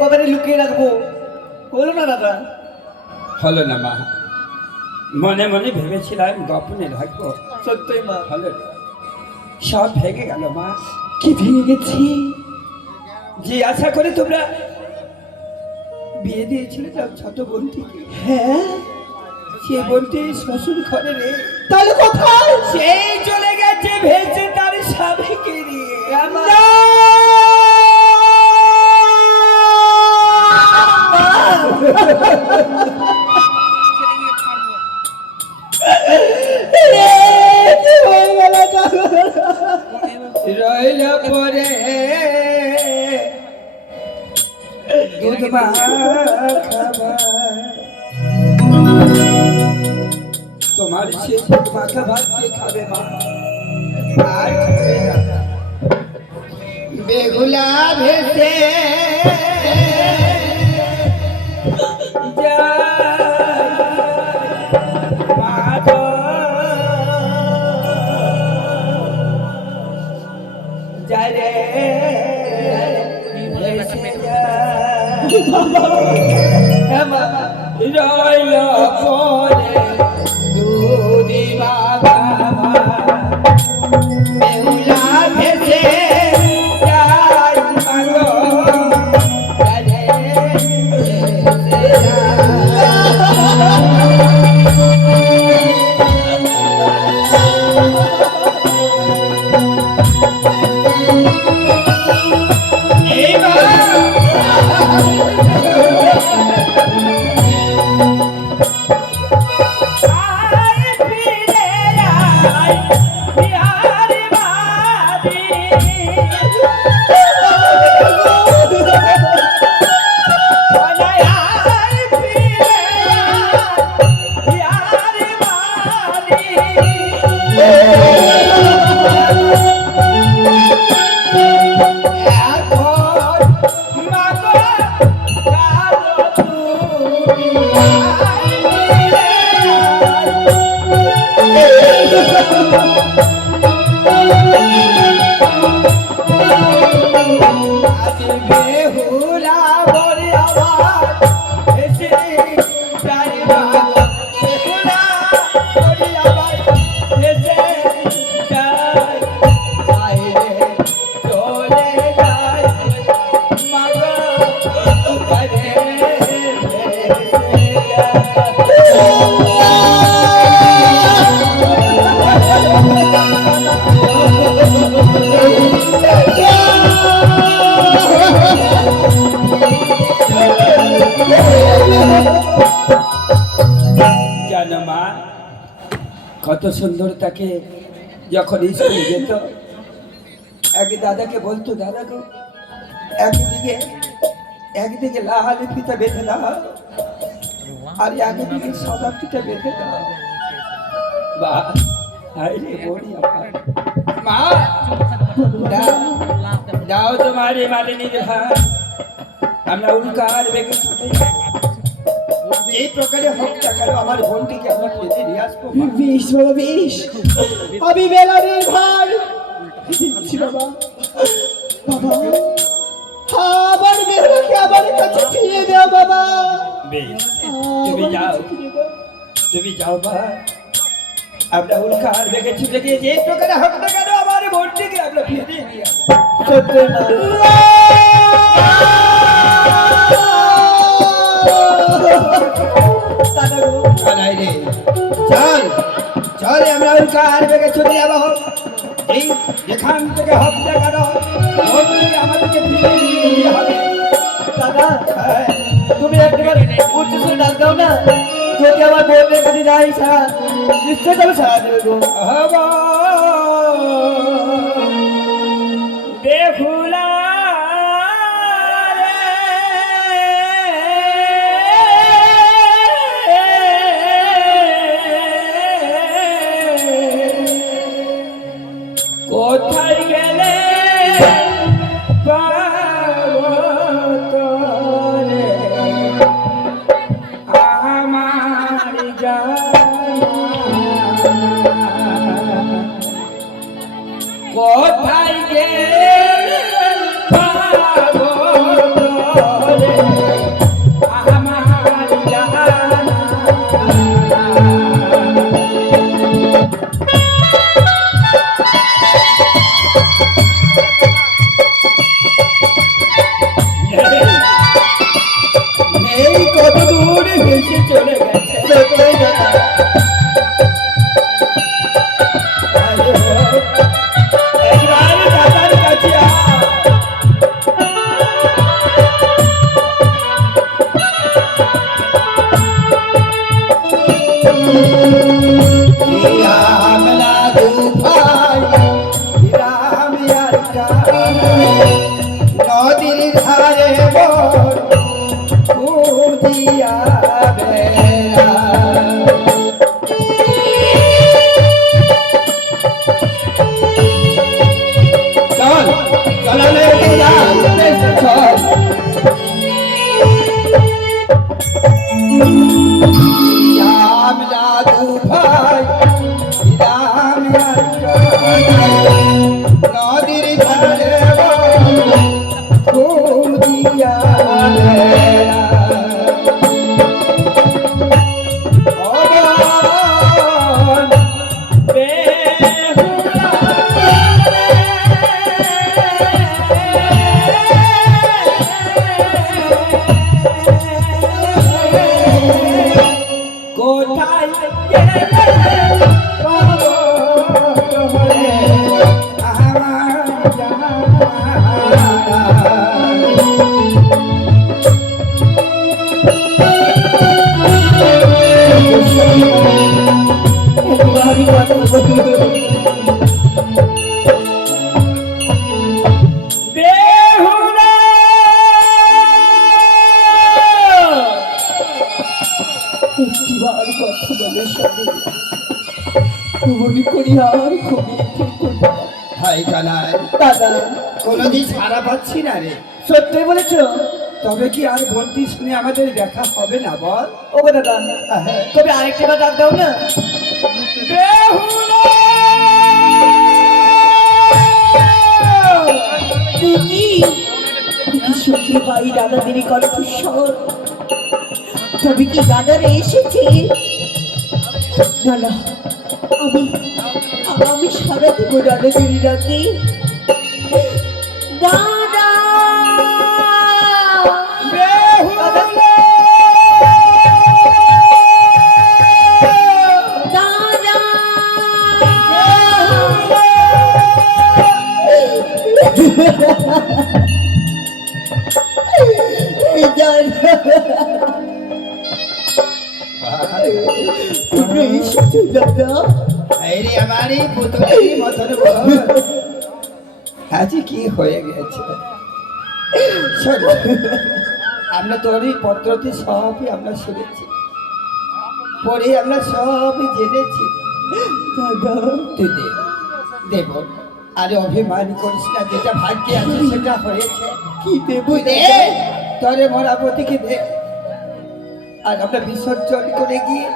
কবে লুকিয়ে রাখবো? হলো না দাদা। হলো না মা, মনে মনে ভেবেছিলাম গোপনে রাখবো, সত্যই মা। হলো না। সব ভেঙে গেল মা। কি ভেঙে গেছি? যে আশা করে তোমরা বিয়ে দিয়েছিলে তার ছোট বোনটিকে, হ্যাঁ, সেই বোনটি শ্বশুর ঘরে রে, তাহলে কোথায়? সেই চলে গেছে ভেসে তার স্বামীকে নিয়ে। রইল পরে দুধ খাবার, তোমার সে দুধ মাখা ভাত কে খাবে মা? আর খাবে না। বেগুলা ভেসে রইল পরে দুধি বাবা বেহুলা ভেসে যায় মাগো, কত সুন্দর তাকে যখন স্কুলে যেত, এক দাদাকে বলতো, দাদা গো একদিকে লাল ফিতা বেঁধে দাও আর একদিকে সাদা ফিতা বেঁধে দাও। বা মা দাও তোমার মালিনীর হাত, আমরা উল্কার বেগে ছুটে এই প্রকারে হোক টাকার আমার বোনটিকে আমরা পেতে নিয়ে আসবো। বেশ বাবা বেশ, আমি বেলারের ভাই দিচ্ছি বাবা। বাবা আমার বেলাকে আমার কাছে ফিরিয়ে দাও বাবা। বেশ, তুমি যাও বা আমরা উল্কার বেগে ছুটে গিয়ে যে প্রকারে হোক টাকার আমার বোনটিকে আমরা ফিরিয়ে নিয়ে আসবো। সত্যি না চল চল আমরা উল্কার বেগে ছুটে যাবো। এই যেখান থেকে হোক টাকার আমাদেরকে ফিরিয়ে নিয়ে হবে। দাদা তুমি একবার উচ্চ সুরে ডাক দাও না, যদি আমার বোনের কাছে যাই সারা নিশ্চয় তবে সারা দেবে গো। বেহুলা কোথায় গেলে দিয়া বেড়া। চল চল চল রাম দাদু ভাই রাম নদীর ধারে ঘুম দিয়া বেড়া। অবন বেহুলা কোথায় গেলে পাবো তোরে আমার জান। বেহুলা একটিবার কথা বলে সবে মনে করি আর খুবই হাই কানাই দাদা কোনদিন সারা পাচ্ছি না রে। সত্যি বলেছো? তবে কি আর বলতি শুনে আমাদের দেখা হবে না বল? ও গো দাদা তবে আরেকটা বার ডাক দাও না। বেহুলা দেখি শুনতে পাই দাদাদের কণ্ঠস্বর। তবে কি দাদারা এসেছে? না না, আমি আমি সারা দেব দাদাদের ডাকে। দাদা বেহুলা দাদা তুমি এসেছো দাদা? আরে আমারই পুতুলের মতন বল। আজকে কি হয়ে গেছে? শোন, আমরা তোরই পত্রতে সবই আমরা শুনেছি, পরে আমরা সবই জেনেছি। দাদা তুই দে দেব, আরে অভিমান করিস না, যেটা ভাগ্যে আছে সেটা হয়েছে। কি দেব তুই দে, তোরে মরাপতিকে দে। আর আমরা বিসর্জন করে গিয়ে